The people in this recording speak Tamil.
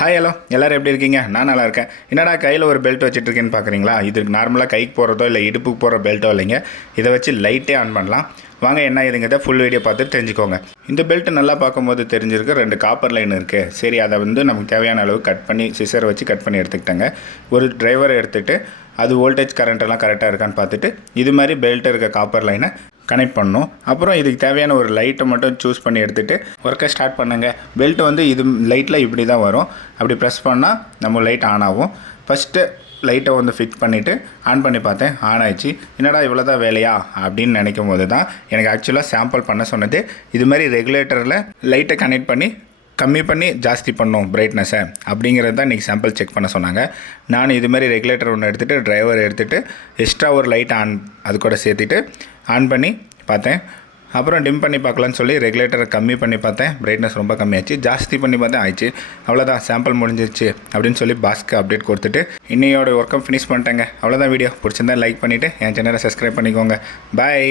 ஹாய் ஹலோ எல்லோரும் எப்படி இருக்கீங்க? நான் நல்லா இருக்கேன். என்னடா கையில் ஒரு பெல்ட் வச்சுட்ருக்கேன்னு பார்க்குறீங்களா? இது நார்மலாக கைக்கு போடுறதோ இல்லை இடுப்புக்கு போடுற பெல்ட்டோ இல்லைங்க. இதை வச்சு லைட்டே ஆன் பண்ணலாம். வாங்க என்ன இதுங்கிறத ஃபுல் வீடியோ பார்த்துட்டு தெரிஞ்சுக்கோங்க. இந்த பெல்ட்டு நல்லா பார்க்கும்போது தெரிஞ்சிருக்கு 2 காப்பர் லைன் இருக்குது. சரி, அதை நமக்கு தேவையான அளவு கட் பண்ணி சிசர் வச்சு கட் பண்ணி எடுத்துக்கிட்டாங்க. ஒரு டிரைவரை எடுத்துகிட்டு அது வோல்டேஜ் கரண்ட்டெல்லாம் கரெக்டாக இருக்கான்னு பார்த்துட்டு இது மாதிரி பெல்ட்டு இருக்க காப்பர் லைனை கனெக்ட் பண்ணணும். அப்புறம் இதுக்கு தேவையான ஒரு லைட்டை மட்டும் சூஸ் பண்ணி எடுத்துகிட்டு ஒர்க்கை ஸ்டார்ட் பண்ணுங்க. பெல்ட் இது லைட்டில் இப்படி தான் வரும். அப்படி ப்ரெஸ் பண்ணால் நம்ம லைட் ஆன் ஆகும். ஃபஸ்ட்டு லைட்டை ஃபிக்ஸ் பண்ணிவிட்டு ஆன் பண்ணி பார்த்தேன், ஆன் ஆயிடுச்சு. என்னடா இவ்வளோ தான் வேலையா அப்படின்னு நினைக்கும் போது தான் எனக்கு ஆக்சுவலாக சாம்பிள் பண்ண சொன்னது. இது மாதிரி ரெகுலேட்டரில் லைட்டை கனெக்ட் பண்ணி கம்மி பண்ணி ஜாஸ்தி பண்ணோம் பிரைட்னஸை அப்படிங்கிறது தான் இன்றைக்கி சாம்பிள் செக் பண்ண சொன்னாங்க. நான் இது மாதிரி ரெகுலேட்டர் ஒன்று எடுத்துகிட்டு டிரைவர் எடுத்துகிட்டு எக்ஸ்ட்ரா ஒரு லைட் ஆன் அது கூட சேர்த்துட்டு ஆன் பண்ணி பார்த்தேன். அப்புறம் டிம் பண்ணி பார்க்கலான்னு சொல்லி ரெகுலேட்டரை கம்மி பண்ணி பார்த்தேன். பிரைட்னஸ் ரொம்ப கம்மியாச்சு. ஜாஸ்தி பண்ணி பார்த்தேன், ஆயிடுச்சு. அவ்வளோதான், சாம்பிள் முடிஞ்சிருச்சு அப்படின்னு சொல்லி பாஸ்க்கு அப்டேட் கொடுத்துட்டு இன்னையோட ஒர்க்கை ஃபினிஷ் பண்ணிட்டேங்க. அவ்வளோதான். வீடியோ பிடிச்சிருந்தா லைக் பண்ணிவிட்டு என் சேனலை சப்ஸ்கிரைப் பண்ணிக்கோங்க. பாய்.